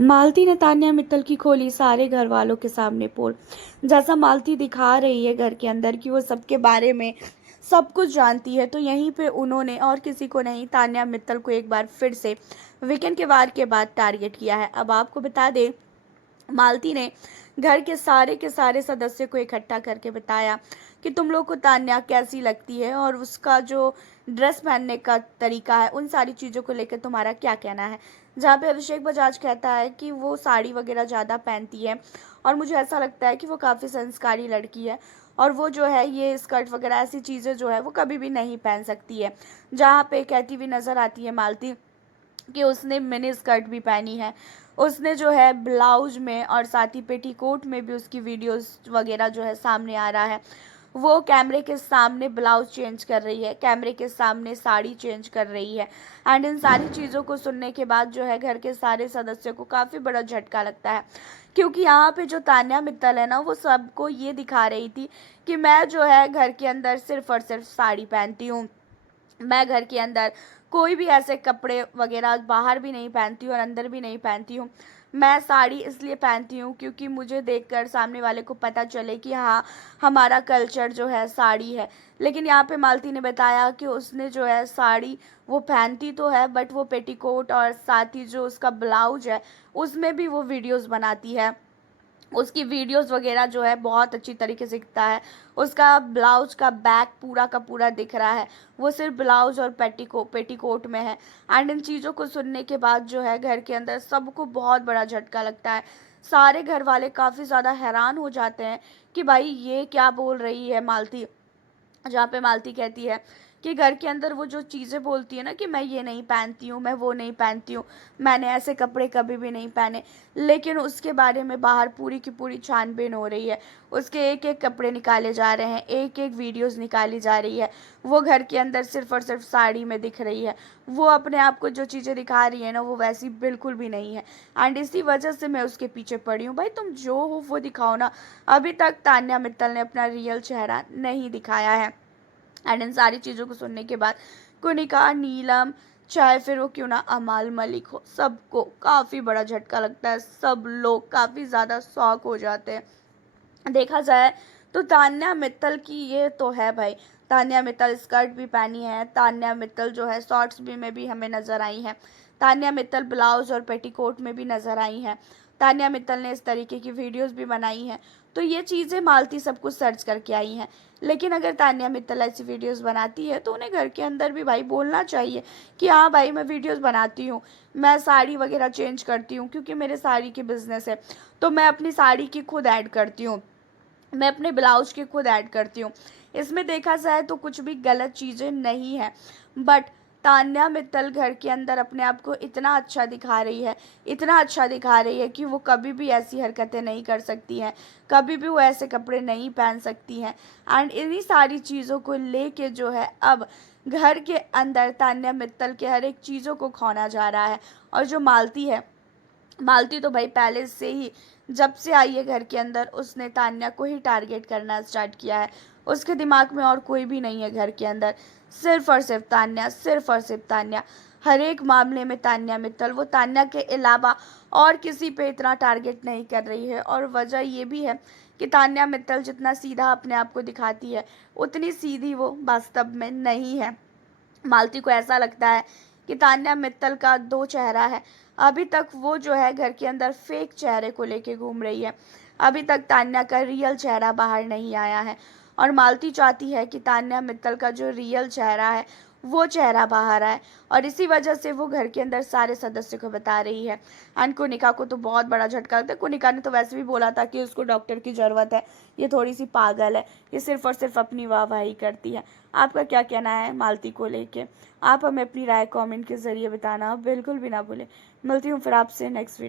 मालती ने तान्या मित्तल की खोली सारे घर वालों के सामने पोल। जैसा मालती दिखा रही है घर के अंदर कि वो सबके बारे में सब कुछ जानती है, तो यहीं पे उन्होंने और किसी को नहीं, तान्या मित्तल को एक बार फिर से वीकेंड के वार के बाद टारगेट किया है। अब आपको बता दें, मालती ने घर के सारे सदस्य को इकट्ठा करके बताया कि तुम लोग को तान्या कैसी लगती है और उसका जो ड्रेस पहनने का तरीका है, उन सारी चीज़ों को लेकर तुम्हारा क्या कहना है। जहाँ पे अभिषेक बजाज कहता है कि वो साड़ी वगैरह ज़्यादा पहनती है और मुझे ऐसा लगता है कि वो काफ़ी संस्कारी लड़की है और वो जो है ये स्कर्ट वगैरह ऐसी चीज़ें जो है वो कभी भी नहीं पहन सकती है। जहाँ पे कहती हुई नज़र आती है मालती कि उसने मिनी स्कर्ट भी पहनी है, उसने जो है ब्लाउज में और साथ ही पेटीकोट में भी उसकी वीडियोस वगैरह जो है सामने आ रहा है। वो कैमरे के सामने ब्लाउज चेंज कर रही है, कैमरे के सामने साड़ी चेंज कर रही है। एंड इन सारी चीज़ों को सुनने के बाद जो है घर के सारे सदस्यों को काफ़ी बड़ा झटका लगता है, क्योंकि यहाँ पे जो तान्या मित्तल है ना, वो सबको ये दिखा रही थी कि मैं जो है घर के अंदर सिर्फ और सिर्फ साड़ी पहनती हूँ, मैं घर के अंदर कोई भी ऐसे कपड़े वगैरह बाहर भी नहीं पहनती हूँ और अंदर भी नहीं पहनती हूँ। मैं साड़ी इसलिए पहनती हूँ क्योंकि मुझे देखकर सामने वाले को पता चले कि हाँ, हमारा कल्चर जो है साड़ी है। लेकिन यहाँ पे मालती ने बताया कि उसने जो है साड़ी वो पहनती तो है, बट वो पेटीकोट और साथ ही जो उसका ब्लाउज है उसमें भी वो वीडियोस बनाती है। उसकी वीडियोस वगैरह जो है बहुत अच्छी तरीके से दिखता है, उसका ब्लाउज का बैक पूरा का पूरा दिख रहा है, वो सिर्फ ब्लाउज और पेटीकोट में है। एंड इन चीज़ों को सुनने के बाद जो है घर के अंदर सबको बहुत बड़ा झटका लगता है। सारे घर वाले काफ़ी ज़्यादा हैरान हो जाते हैं कि भाई ये क्या बोल रही है मालती। जहाँ पे मालती कहती है कि घर के अंदर वो जो चीज़ें बोलती है ना कि मैं ये नहीं पहनती हूँ, मैं वो नहीं पहनती हूँ, मैंने ऐसे कपड़े कभी भी नहीं पहने, लेकिन उसके बारे में बाहर पूरी की पूरी छानबीन हो रही है। उसके एक एक कपड़े निकाले जा रहे हैं, एक एक वीडियोस निकाली जा रही है। वो घर के अंदर सिर्फ और सिर्फ साड़ी में दिख रही है, वो अपने आप को जो चीज़ें दिखा रही है ना वो वैसी बिल्कुल भी नहीं है। एंड इसी वजह से मैं उसके पीछे पड़ी हूँ। भाई तुम जो हो वो दिखाओ ना। अभी तक तान्या मित्तल ने अपना रियल चेहरा नहीं दिखाया है। एंड इन सारी चीज़ों को सुनने के बाद कुनिका, नीलम, चाहे फिर वो क्यों ना अमाल मलिक हो, सबको काफ़ी बड़ा झटका लगता है। सब लोग काफ़ी ज़्यादा शॉक हो जाते हैं। देखा जाए तो तान्या मित्तल की ये तो है भाई, तान्या मित्तल स्कर्ट भी पहनी है, तान्या मित्तल जो है शॉर्ट्स भी में भी हमें नज़र आई है, तान्या मित्तल ब्लाउज और पेटीकोट में भी नज़र आई हैं, तान्या मित्तल ने इस तरीके की वीडियोस भी बनाई हैं। तो ये चीज़ें मालती सब कुछ सर्च करके आई हैं। लेकिन अगर तान्या मित्तल ऐसी वीडियोस बनाती है तो उन्हें घर के अंदर भी भाई बोलना चाहिए कि हाँ भाई मैं वीडियोस बनाती हूँ, मैं साड़ी वगैरह चेंज करती हूँ क्योंकि मेरे साड़ी की बिज़नेस है, तो मैं अपनी साड़ी की खुद ऐड करती हूँ, मैं अपने ब्लाउज की खुद ऐड करती हूँ। इसमें देखा जाए तो कुछ भी गलत चीज़ें नहीं है, बट तान्या मित्तल घर के अंदर अपने आप को इतना अच्छा दिखा रही है, इतना अच्छा दिखा रही है कि वो कभी भी ऐसी हरकतें नहीं कर सकती हैं, कभी भी वो ऐसे कपड़े नहीं पहन सकती हैं। एंड इन्हीं सारी चीज़ों को लेके जो है अब घर के अंदर तान्या मित्तल के हर एक चीज़ों को खोना जा रहा है। और जो मालती है, मालती तो भाई पहले से ही जब से आई है घर के अंदर उसने तान्या को ही टारगेट करना स्टार्ट किया है। उसके दिमाग में और कोई भी नहीं है घर के अंदर, सिर्फ और सिर्फ तान्या, सिर्फ और सिर्फ तान्या। हर एक मामले में तान्या मित्तल, वो तान्या के अलावा और किसी पे इतना टारगेट नहीं कर रही है। और वजह ये भी है कि तान्या मित्तल जितना सीधा अपने आप को दिखाती है उतनी सीधी वो वास्तव में नहीं है। मालती को ऐसा लगता है कि तान्या मित्तल का दो चेहरा है। अभी तक वो जो है घर के अंदर फेक चेहरे को लेके घूम रही है, अभी तक तान्या का रियल चेहरा बाहर नहीं आया है। और मालती चाहती है कि तान्या मित्तल का जो रियल चेहरा है वो चेहरा बाहर आए, और इसी वजह से वो घर के अंदर सारे सदस्यों को बता रही है। एंड कुनिका को तो बहुत बड़ा झटका लगता है। कुनिका ने तो वैसे भी बोला था कि उसको डॉक्टर की ज़रूरत है, ये थोड़ी सी पागल है, ये सिर्फ और सिर्फ अपनी वाहवाही करती है। आपका क्या कहना है मालती को लेके? आप हमें अपनी राय कमेंट के ज़रिए बताना बिल्कुल भी ना भूलें। मिलती हूँ फिर आपसे नेक्स्ट वीडियो।